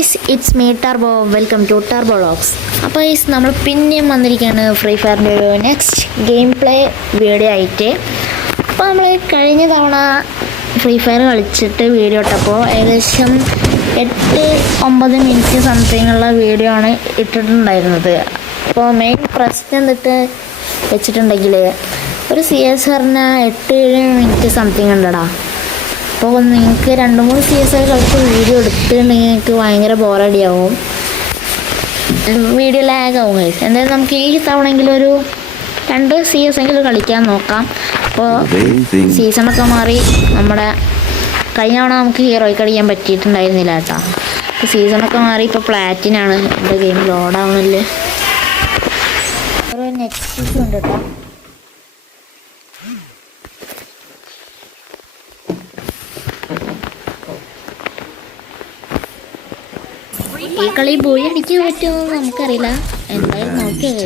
Guys, it's me turbo. Welcome to turbo vlogs. അപ്പോൾ guys, നമ്മൾ പിന്നെയും വന്നിരിക്കുകയാണ് ഫ്രീ ഫയറിൻ്റെ ഒരു നെക്സ്റ്റ് ഗെയിം പ്ലേ വീഡിയോ ആയിട്ട്. അപ്പോൾ നമ്മൾ കഴിഞ്ഞ തവണ ഫ്രീ ഫയർ കളിച്ചിട്ട് വീഡിയോ ഇട്ടപ്പോൾ ഏകദേശം 8-9 മിനിറ്റ് സംതിങ് ഉള്ള വീഡിയോ ആണ് ഇട്ടിട്ടുണ്ടായിരുന്നത്. അപ്പോൾ മെയിൻ പ്രശ്നം എന്നിട്ട് വെച്ചിട്ടുണ്ടെങ്കിൽ ഒരു CSRന് 8-7 മിനിറ്റ് സംതിങ് ഉണ്ടടാ. അപ്പോൾ നിങ്ങൾക്ക് 2-3 CSR കളിച്ച് വീഡിയോ എടുത്തിട്ടുണ്ടെങ്കിൽ നിങ്ങൾക്ക് ഭയങ്കര ബോറടിയാവും, വീഡിയോ ലാഗാവും. ഗൈസ്, എന്തായാലും നമുക്ക് ഈ തവണയെങ്കിലും ഒരു 2 CS എങ്കിലും കളിക്കാൻ നോക്കാം. അപ്പോൾ സീസണൊക്കെ മാറി. നമ്മുടെ കഴിഞ്ഞ തവണ നമുക്ക് ഹീറോയ്ക്ക് അടിക്കാൻ പറ്റിയിട്ടുണ്ടായിരുന്നില്ല കേട്ടോ. അപ്പോൾ സീസണൊക്കെ മാറി, ഇപ്പോൾ പ്ലാറ്റിനാണ്. എൻ്റെ ഗെയിം ലോഡാവണില്ലേ. ഒരു നെക്സ്റ്റ് ഇഷ്യൂ ഉണ്ട് കേട്ടോ. ഈ കളി പോയി അടിക്കാൻ പറ്റുമോ നമുക്കറിയില്ല. എന്തായാലും നോക്കിയാൽ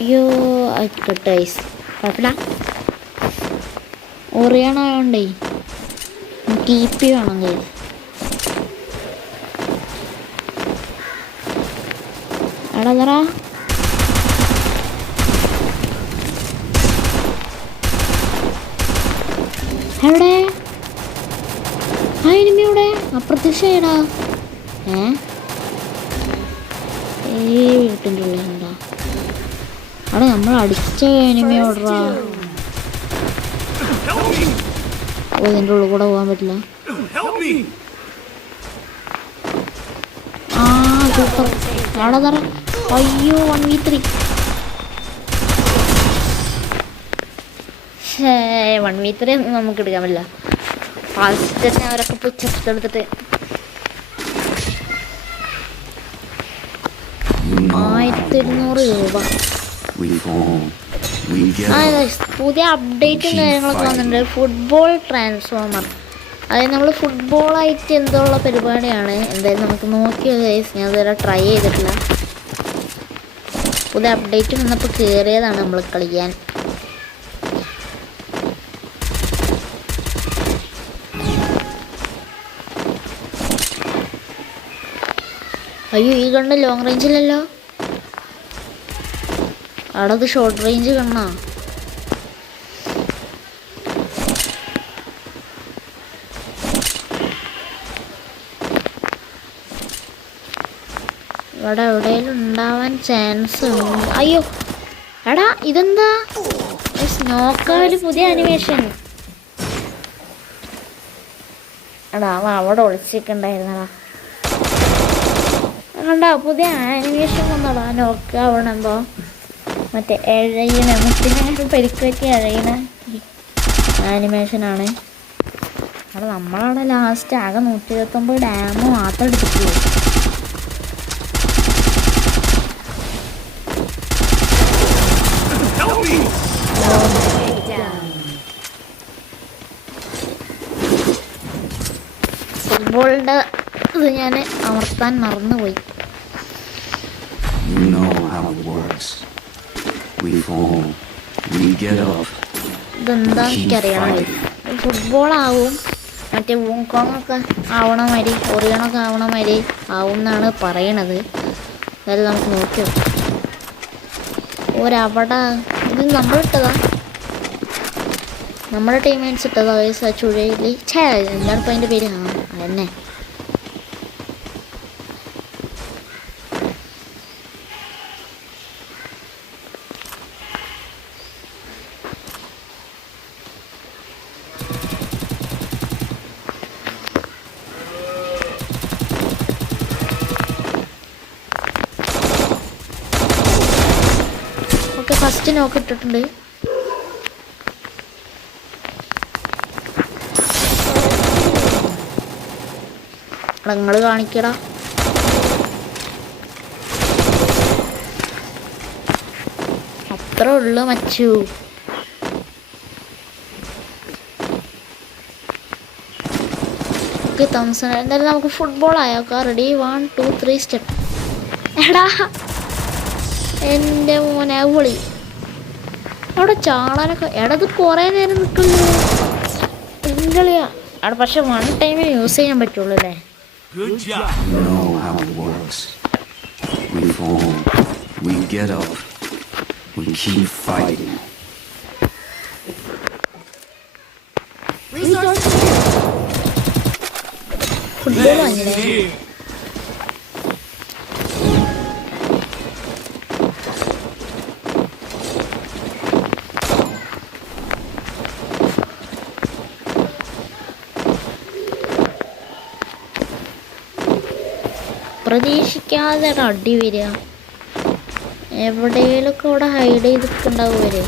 അയ്യോ ആയിക്കോട്ടെ. കുഴപ്പമില്ല, ഓറിയാണോണ്ടേ കീപ്പ് വേണം. ഗൈസ്, എടാ എവിടെ ആ എനിമിയുടെ അപ്രത്യക്ഷടാ. വീട്ടിൻ്റെ ഉള്ളിലുണ്ടാ. അവിടെ നമ്മൾ അടിച്ച എനിമിയോടാ. ഓ, ഇതിൻ്റെ ഉള്ളിൽ കൂടെ പോകാൻ പറ്റില്ല. ആ സൂപ്പർ. അവിടെ തറ. അയ്യോ 1v3. 1v3 ഒന്നും നമുക്ക് എടുക്കാൻ പറ്റില്ല. ഫാസ്റ്റ് തന്നെ അവരൊക്കെ പോയി ചെത്തെടുത്തിട്ട് 1200 രൂപ. പുതിയ അപ്ഡേറ്റും കാര്യങ്ങളൊക്കെ വന്നിട്ടുണ്ട്. ഫുട്ബോൾ ട്രാൻസ്ഫോമർ, അതായത് നമ്മൾ ഫുട്ബോളായിട്ട് എന്തോ ഉള്ള പരിപാടിയാണ്. എന്തായാലും നമുക്ക് നോക്കിയോ ഗൈസ്, ഞാൻ ഇതുവരെ ട്രൈ ചെയ്തിട്ടില്ല. പുതിയ അപ്ഡേറ്റ് വന്നപ്പോൾ കയറിയതാണ് നമ്മൾ കളിക്കാൻ. അയ്യോ, ഈ ഗണ്ണ് ലോങ് റേഞ്ചിലല്ലോ. അവിടെ അത് ഷോർട്ട് റേഞ്ച് ഗണ്ണാ. ഇവിടെ എവിടെയെങ്കിലും ഉണ്ടാവാൻ ചാൻസ് ഉണ്ട്. അയ്യോ എടാ, ഇതെന്താ സ്നോക്കാവില് പുതിയ അനിമേഷൻ. എടാ അവൻ അവിടെ ഒളിച്ചിട്ടുണ്ടായിരുന്നടാ. കണ്ടാ, പുതിയ ആനിമേഷൻ വന്നടാ. നോക്കാവണെന്തോ മറ്റേ എഴയണ മുട്ടിനെ പരിക്ക് പറ്റി എഴയണ ആനിമേഷനാണ്. അവിടെ നമ്മളവിടെ ലാസ്റ്റ് ആകെ 129 ഡാം മാത്രം എടുത്തിട്ടുള്ളൂ. ഫുട്ബോളിൻ്റെ ഇത് ഞാൻ അമർത്താൻ മറന്നുപോയി. ഇതെന്താ എനിക്കറിയണം. ഫുട്ബോളാവും, മറ്റേ വൂങ്കോങ്ങൊക്കെ ആവണ മാതിരി, ഒറിയണൊക്കെ ആവണ മാതിരി ആവും എന്നാണ് പറയണത്. അതായത് നമുക്ക് നോക്കിയോ. ഒരവിടെ ഇത് നമ്മളിട്ടതാ, നമ്മുടെ ടീമേറ്റ്സ് ഇട്ടതാ. വയസ്സാ ചുഴയിൽ എന്താണ് ഇപ്പം അതിൻ്റെ പേര്? അതന്നെ. ഓക്കെ, ഫസ്റ്റ് നോക്ക് ഇട്ടിട്ടുണ്ട്. നിങ്ങൾ കാണിക്കടാ. അത്ര ഉള്ളു മച്ചു. ഓക്കെ, തംസൺ. എന്തായാലും നമുക്ക് ഫുട്ബോൾ ആയേക്കാം. Ready, 1 2 3 step. എടാ എൻ്റെ മോനെ പൊളി. അവിടെ ചാളാനൊക്കെ എടത് കുറേ നേരം നിൽക്കുന്നു എങ്കളിയാ അവിടെ. പക്ഷെ 1 ടൈമേ യൂസ് ചെയ്യാൻ പറ്റുള്ളൂ അല്ലേ? ഫുട്ബോൾ അങ്ങനെ പ്രതീക്ഷിക്കാതെ അടി വരിക. എവിടെയെങ്കിലൊക്കെ അവിടെ ഹൈഡ് ചെയ്തിട്ടുണ്ടാവും അവര്.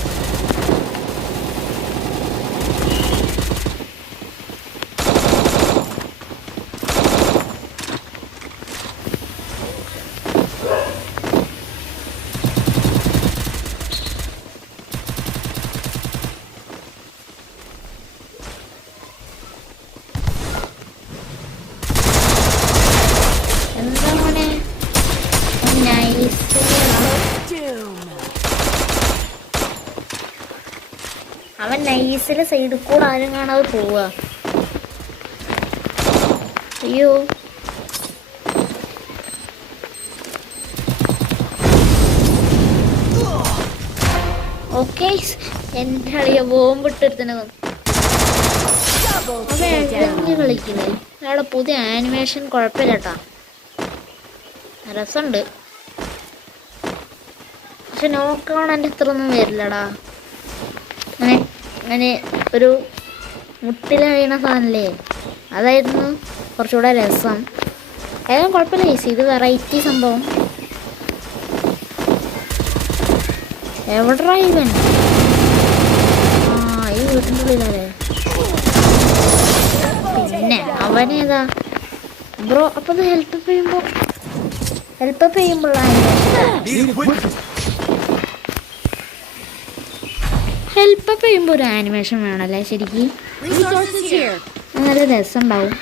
അവൻ നൈസിലെ സൈഡിൽ കൂടെ ആരും കാണാതെ പോവുക. അയ്യോ ഓക്കെ. എൻ്റെ കളിയ ബോംബിട്ടെടുത്തന്നെ കളിക്കുന്നേ. അവിടെ പുതിയ ആനിമേഷൻ കുഴപ്പമില്ല കേട്ടാ, രസമുണ്ട്. പക്ഷെ നോക്കാണ് എൻ്റെ അത്ര ഒന്നും വരില്ലടാ. അങ്ങനെ ഒരു മുട്ടിലഴിയണ സാധനല്ലേ, അതായിരുന്നു കുറച്ചുകൂടെ രസം. ഏതായാലും കുഴപ്പമില്ല ഈസി. ഇത് വെറൈറ്റി സംഭവം. എവിടെടാ ഇവൻ? ഈ വീട്ടിൻ്റെ ഉള്ളിലല്ലേ? പിന്നെ അവനേതാ ബ്രോ? അപ്പോൾ ഇത് ഹെൽപ്പ് ചെയ്യുമ്പോഴാണ് ഹെൽപ്പ് ചെയ്യുമ്പോൾ ഒരു ആനിമേഷൻ വേണമല്ലേ ശരിക്കും? നല്ല രസം ഉണ്ടാവും.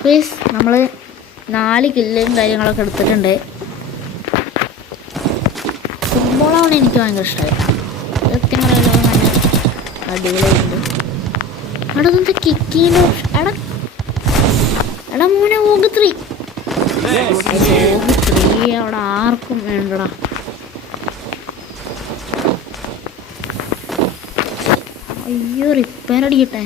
പ്ലീസ് നമ്മൾ 4 കില്ലും കാര്യങ്ങളൊക്കെ എടുത്തിട്ടുണ്ട്. ഫുട്ബോളാണ് എനിക്ക് ഭയങ്കര ഇഷ്ടമായിട്ടാണ്. സത്യം പറയാലോ നല്ല അടിപൊളിയുണ്ട്. അവിടെ എന്താ കിക്കിൻ്റെ എടാ മോനെ ഓഗ് 3 അവിടെ ആർക്കും വേണ്ടടാ. അയ്യോ റിപ്പയർ അടിക്കട്ടെ.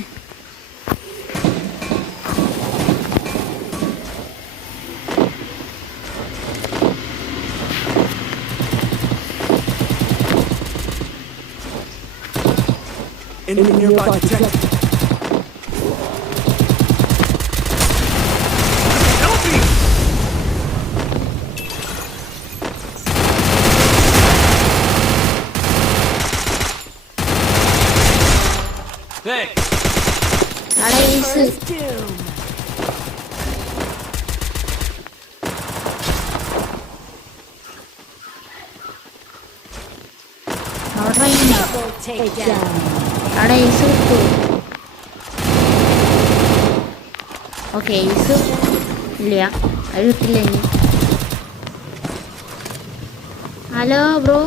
Enemy nearby detected. Help me! Thanks. അവിടെ ഐസ് കിട്ടൂ. ഓക്കെ ഐസ് ഇല്ല, അത് കിട്ടില്ല ഇനി. ഹലോ ബ്രോ,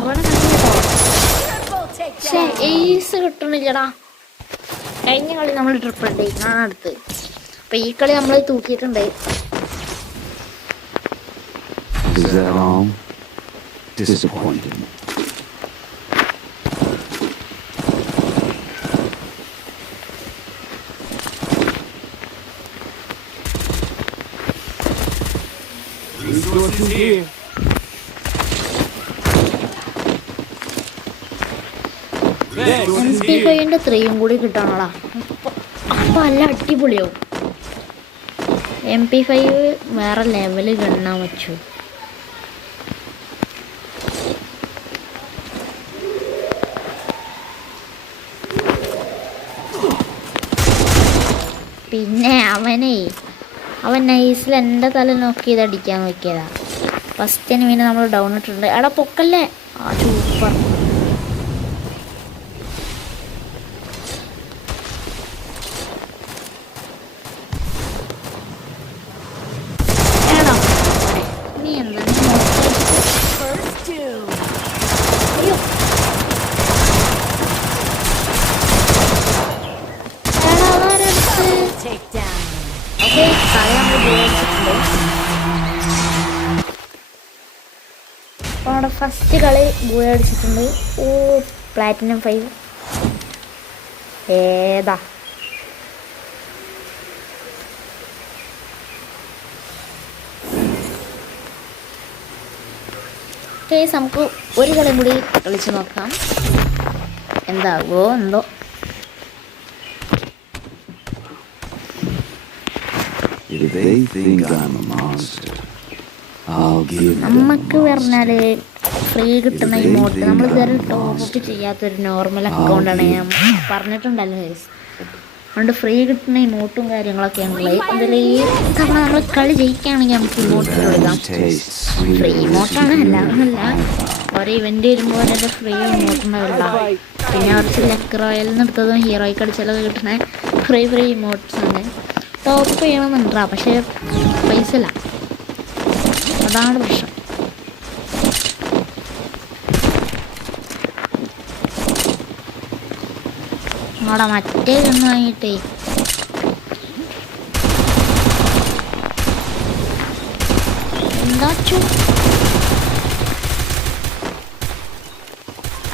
ഇവിടെ പക്ഷേ ഐസ് കിട്ടണില്ലടാ. കഴിഞ്ഞ കളി നമ്മൾ ട്രിപ്പിൾ ടേക്കാണ് അടുത്ത്. അപ്പം ഈ കളി നമ്മൾ തൂക്കിയിട്ടുണ്ട്. MP5 3 കൂടി കിട്ടണോടാ. അപ്പം നല്ല അടിപൊളിയാവും. MP5 വേറെ ലെവല് ഗണ്ണാൻ വെച്ചു. പിന്നെ അവൻ നൈസിൽ എൻ്റെ തല നോക്കി ഇത് അടിക്കാൻ നോക്കിയതാ. ഫസ്റ്റ് എനിമീനെ നമ്മൾ ഡൗൺ ഇട്ടിട്ടുണ്ട്. എടാ പൊക്കല്ലേ. സൂപ്പർ. എടാ നീ എന്താ First two. അയ്യോ എടാ അതാരടുത്ത് Take down. ഓക്കെ കളി നമ്മൾ ഉപയോഗിച്ചിട്ടുണ്ട്. അപ്പോൾ നമ്മുടെ ഫസ്റ്റ് കളി ബൂയ അടിച്ചിട്ടുണ്ട്. ഓ പ്ലാറ്റിനം 5 ഏതാ കേസ് നമുക്ക് ഒരു കളിയും കൂടി കളിച്ച് നോക്കാം എന്താകുമോ എന്തോ. If they think I'm a monster, I'll give them നമുക്ക് a പറഞ്ഞാൽ monster. ഫ്രീ കിട്ടുന്ന ഇമോട്ട് നമ്മൾ ഇതുവരെ ടോപ്പ് ചെയ്യാത്തൊരു നോർമൽ അക്കൗണ്ടാണ് ഞാൻ പറഞ്ഞിട്ടുണ്ടല്ലോ ഗൈസ്. അതുകൊണ്ട് ഫ്രീ കിട്ടുന്ന ഇമോട്ടും കാര്യങ്ങളൊക്കെ ഉള്ളത്. അതിൽ ഈ തവണ നമ്മൾ കളി ജയിക്കുകയാണെങ്കിൽ നമുക്ക് ഇമോട്ട് കൊടുക്കാം. Tastes sweet. ഫ്രീ ഇമോട്ടാണ് അല്ലാതൊന്നുമല്ല. ഓരോ ഇവന്റ് വരുമ്പോൾ അതിൻ്റെ ഫ്രീ ഇമോട്ടുണ്ടാവില്ല. പിന്നെ കുറച്ച് ലക്ക് റോയൽ എടുത്തതും ഹീറോയ്ക്ക് അടിച്ചാലൊക്കെ കിട്ടുന്ന ഫ്രീ ഇമോട്ട്സ് ആണ്. ടോപ്പ് ചെയ്യണമെന്നുണ്ടാ പക്ഷേ പൈസ ഇല്ല, അതാണ് പ്രശ്നം. അവിടെ മറ്റേ കണ്ണ് വാങ്ങിയിട്ടേ എന്താ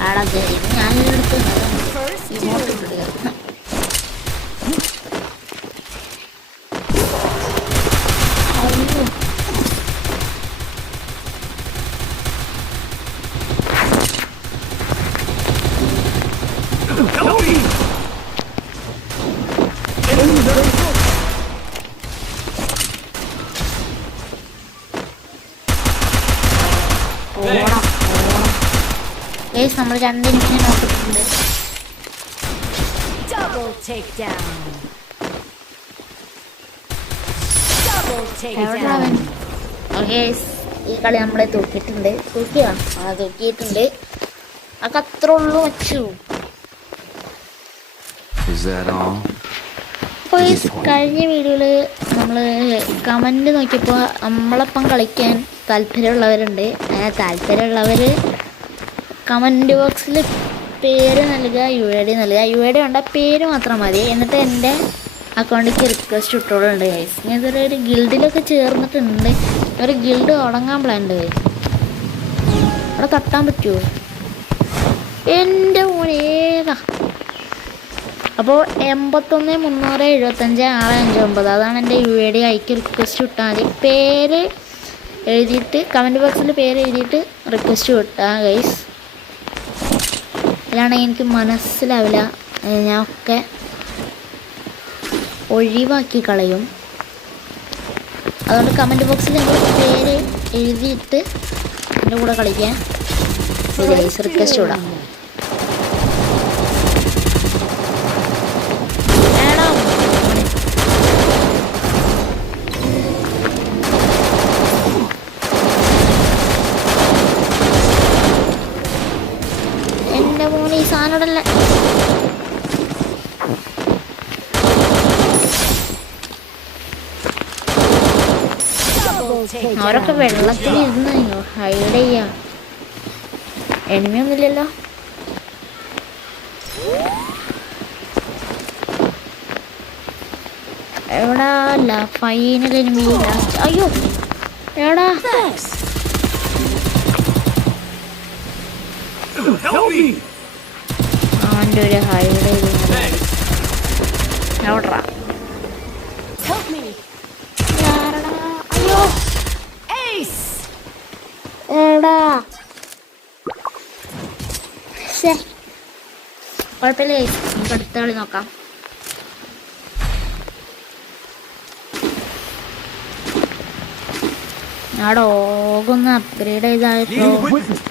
ആടെ ഞാനെടുത്ത് ഇമോട്ട് ഇടുക. Help me! ഓണം ഗൈസ് നമ്മൾ 2 മിനിറ്റ് നോക്കിയിട്ടുണ്ട്. Double takedown. Double എവിടെ takedown. അവൻ? ഓക്കെ ഈ കളി നമ്മളെ തൂക്കിയിട്ടുണ്ട്. തൂക്കിയിട്ടുണ്ട്. അതൊക്കെ അത്ര ഉള്ളൂ വച്ചു. Is that all? അപ്പോൾ ഈ കഴിഞ്ഞ വീഡിയോയിൽ നമ്മൾ കമൻറ്റ് നോക്കിയപ്പോൾ നമ്മളൊപ്പം കളിക്കാൻ താല്പര്യമുള്ളവരുണ്ട്. താല്പര്യമുള്ളവർ കമൻറ്റ് ബോക്സിൽ പേര് നൽകുക, UID നൽകുക. UID വേണ്ട, പേര് മാത്രം മതി. എന്നിട്ട് എൻ്റെ അക്കൗണ്ടിലേക്ക് റിക്വസ്റ്റ് ഇട്ടോളുണ്ട് ഗൈസ്. ഞാൻ ഇതുവരെ ഒരു ഗിൽഡിലൊക്കെ ചേർന്നിട്ടുണ്ട്. ഒരു ഗിൽഡ് തുടങ്ങാൻ പ്ലാൻ ഉണ്ട് ഗൈസ്. അവിടെ തട്ടാൻ പറ്റുമോ എൻ്റെ മോനേതാ? അപ്പോൾ 81 375 659 അതാണ് എൻ്റെ UID. അയക്ക് റിക്വസ്റ്റ് വിട്ടാൽ മതി. പേര് എഴുതിയിട്ട് കമൻറ്റ് ബോക്സിൽ പേര് എഴുതിയിട്ട് റിക്വസ്റ്റ് വിട്ടാൽ ഗൈസ്. അല്ലാണെങ്കിൽ എനിക്ക് മനസ്സിലാവില്ല, ഞാൻ ഒക്കെ ഒഴിവാക്കി കളയും. അതുകൊണ്ട് കമൻറ്റ് ബോക്സിൽ നിങ്ങൾ പേര് എഴുതിയിട്ട് എൻ്റെ കൂടെ കളിക്കാൻ ഗൈസ് റിക്വസ്റ്റ് വിടാം. എൻ്റെ മോനെ ഈ സാധനോടല്ല Double takedown. അവരൊക്കെ വെള്ളത്തിൽ ഇരുന്ന് ഹൈഡ് ചെയ്യാം. എനിമിയൊന്നുമില്ലല്ലോ. എവിടാ അല്ല ഫൈനൽ എനിമി. അയ്യോ എടാ Thanks. Help me! അവൻ്റെ ഒരു ഹൈഡ് ചെയ്ത് Thanks. എവിടാ Help me. അയ്യോ Ace. എടാ ശേ കുഴപ്പമില്ല നമുക്ക് അടുത്ത കളി നോക്കാം. ഞാൻ ഡോഗൊന്ന് അപ്ഗ്രേഡ് ചെയ്തായിട്ടോ. Need witness.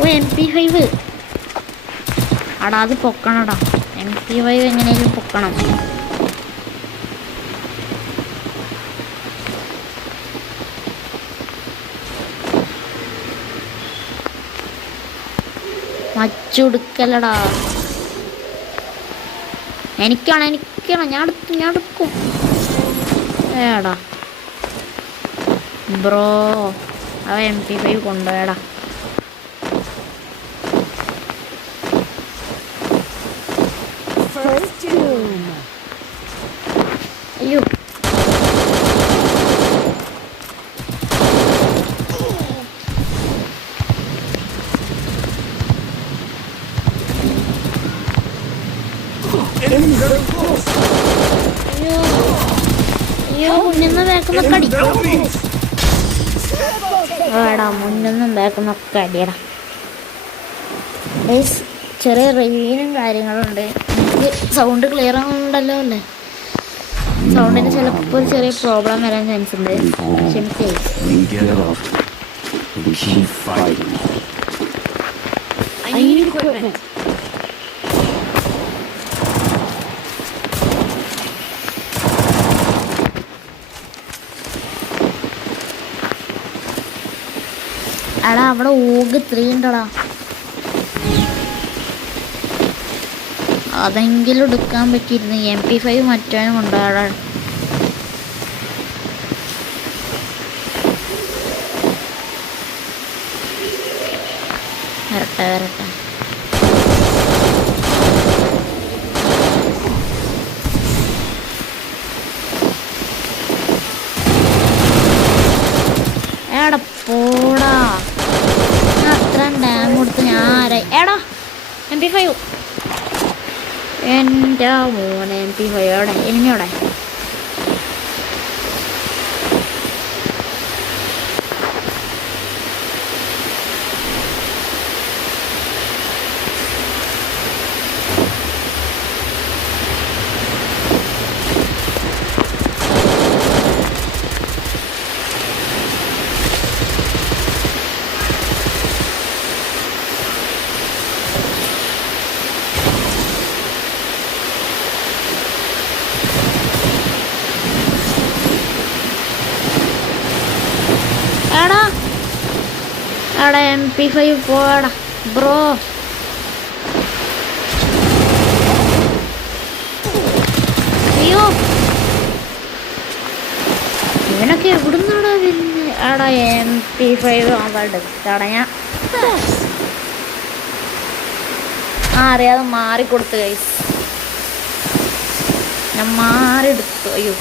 ഓ MP5 അടാ അത് പൊക്കണടാ. MP5 എങ്ങനെയാലും പൊക്കണം. മച്ചുടുക്കല്ലടാ. എനിക്കാണ് ഞാൻ എടുക്കും. ഏടാ ബ്രോ, അവ MP5 കൊണ്ടുപോയടാ. First doom. അയ്യോ, Enemy very close. അയ്യോ മുന്നിന്ന് ബാക്കുന്നൊക്കെ അടി. Help me. എടാ മുന്നിന്നും ബാക്കുന്നൊക്കെ അടിയടാ. ചെറിയ റെയിനും കാര്യങ്ങളുണ്ട്. എനിക്ക് സൗണ്ട് ക്ലിയർ ആവുന്നുണ്ടല്ലോ അല്ലേ? സൗണ്ടിന് ചിലപ്പോൾ ചെറിയ പ്രോബ്ലം വരാൻ ചാൻസ് ഉണ്ട്. ക്ഷമിക്കേ. We get up. We keep fighting. I need equipment. എടാ അവിടെ ഊഗ് 3 ഉണ്ടടാ. അതെങ്കിലും എടുക്കാൻ പറ്റിയിരുന്നു. MP5 മറ്റവനും കൊണ്ടുപോടാ. വരട്ടെ. എടാ പോടാ, ഞാൻ അത്രയും ഡാം കൊടുത്ത് ഞാൻ ആരായി. എടാ MP5 എൻ്റെ മോനെ. MP5 എവിടെ? എനിമിയോടെ? എടാ MP5 പോടാ ബ്രോ. അയ്യോ ഇവനൊക്കെ എവിടുന്നാടാ പിന്നെ? എടാ MP5 അവളുടെ തടഞ്ഞ അറിയാതെ മാറിക്കൊടുത്തു ഗൈസ്. ഞാൻ മാറിയെടുത്തു. അയ്യോ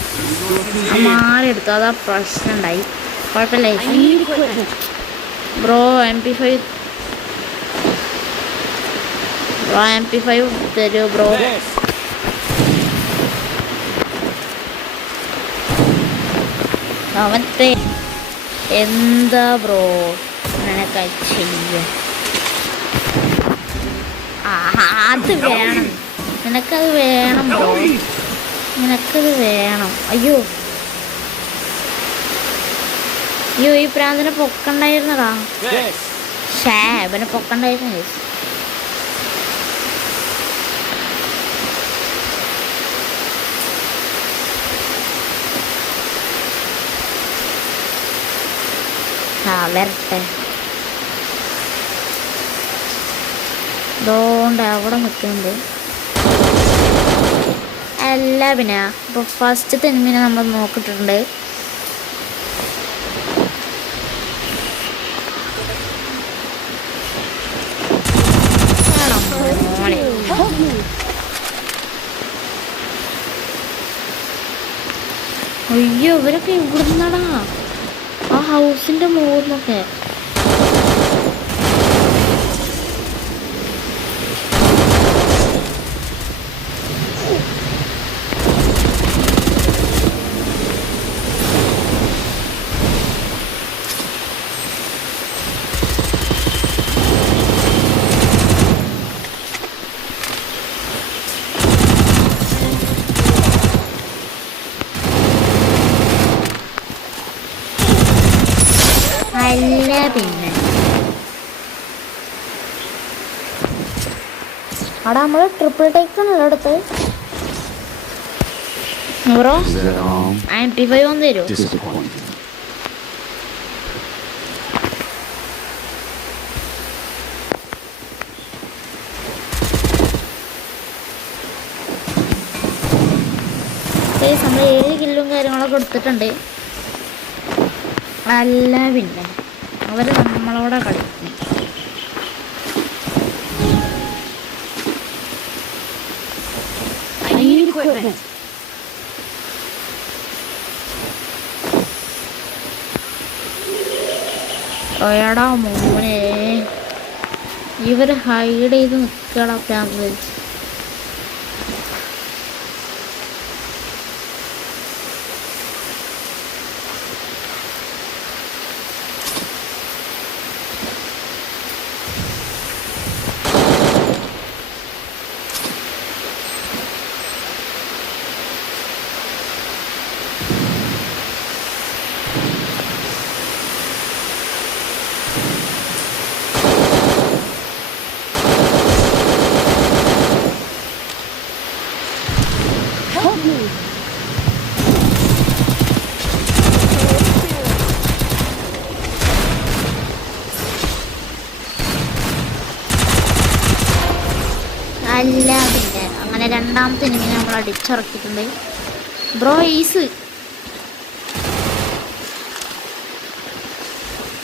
മാറിയെടുത്തു, അതാ പ്രശ്നം ഉണ്ടായി. കുഴപ്പമില്ല I need equipment. Bro. MP5 തരൂ ബ്രോ. Thanks. അവത്തെ എന്താ ബ്രോ നിനക്ക് ചെയ്യ? അത് വേണം, നിനക്കത് വേണം ബ്രോ, നിനക്കത് വേണം. അയ്യോ ഈ പ്രാന്തിനെ പൊക്കണ്ടായിരുന്നടാ. Thanks. ഇവനെ പൊക്കണ്ടായിരുന്നു. വരട്ടെ. അതുകൊണ്ട് അവിടെ നിൽക്കുന്നുണ്ട്. അല്ല പിന്നെ ഇപ്പോൾ ഫസ്റ്റ് തെന്മിനെ നമ്മൾ നോക്കിയിട്ടുണ്ട്. അയ്യോ ഇവരൊക്കെ ഇവിടുന്നടാ, ആ ഹൗസിന്റെ മുകളിലൊക്കെ. അല്ല പിന്നെ അവിടെ നമ്മള് ട്രിപ്പിൾ ടേക്ക് ആണല്ലോ എടുത്ത്. Bro Is that all? MP5 ഒന്ന് തരുമോ? Disappointing. ഗൈസ് നമ്മൾ 7 കില്ലും കാര്യങ്ങളൊക്കെ എടുത്തിട്ടുണ്ട്. അല്ല പിന്നെ അവർ നമ്മളോടെ കളിക്കും. I need equipment. എടാ മോനെ ഇവർ ഹൈഡ് ചെയ്ത് നിൽക്കടാ ഫാമിലി. Help me. അല്ല പിന്നെ അങ്ങനെ രണ്ടാമത്തെ ഇനിമിനെ നമ്മൾ അടിച്ചിറക്കിയിട്ടുണ്ട്. ബ്രോ ഈസ്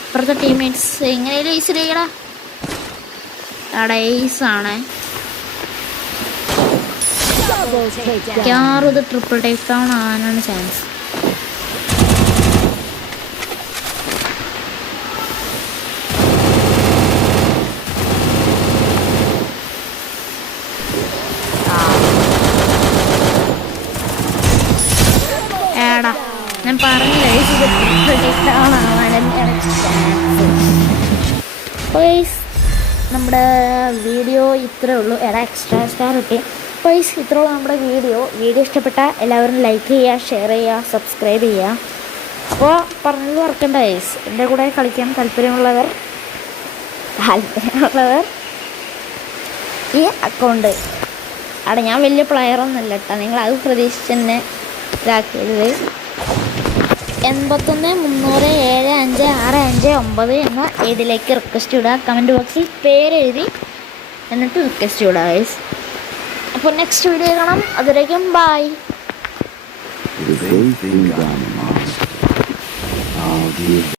ഇപ്പുറത്തെ ടീംമേറ്റ്സ് എങ്ങനെയാലും ഈസ് ചെയ്യടാ. അവിടെ ഈസാണ്. Double takedown. മിക്കവാറും ഇത് ട്രിപ്പിൾ ടേക്ക് ഡൗൺ ആവാനാണ് ചാൻസ്. ഏടാ ഞാൻ പറഞ്ഞില്ല ഇത് ട്രിപ്പിൾ ടേക്ക് ഡൗൺ ആവാനാണ് ചാൻസ്. നമ്മുടെ വീഡിയോ ഇത്രേ ഉള്ളൂ. എടാ എക്സ്ട്രാ സ്റ്റാർ കിട്ടി. ഗൈസ് ഇത്രയുള്ള നമ്മുടെ വീഡിയോ ഇഷ്ടപ്പെട്ടാൽ എല്ലാവരും ലൈക്ക് ചെയ്യുക, ഷെയർ ചെയ്യുക, സബ്സ്ക്രൈബ് ചെയ്യുക. അപ്പോൾ പറഞ്ഞത് ഓർക്കണ്ട ഗൈസ്, എൻ്റെ കൂടെ കളിക്കാൻ താല്പര്യമുള്ളവർ ഈ അക്കൗണ്ട് അവിടെ ഞാൻ വലിയ പ്ലെയറൊന്നുമില്ല കേട്ടോ, നിങ്ങളത് പ്രതീക്ഷിച്ച് തന്നെ ഇതാക്കിയത്. 81307565 എന്ന ഏതിലേക്ക് റിക്വസ്റ്റ് ഇടുക. കമൻറ്റ് ബോക്സിൽ പേരെഴുതി എന്നിട്ട് റിക്വസ്റ്റ് ഇടുക ഗൈസ്. അപ്പോൾ നെക്സ്റ്റ് വീഡിയോ കാണാം. അതുവരേക്കും by. If they think I'm a monster, I'll give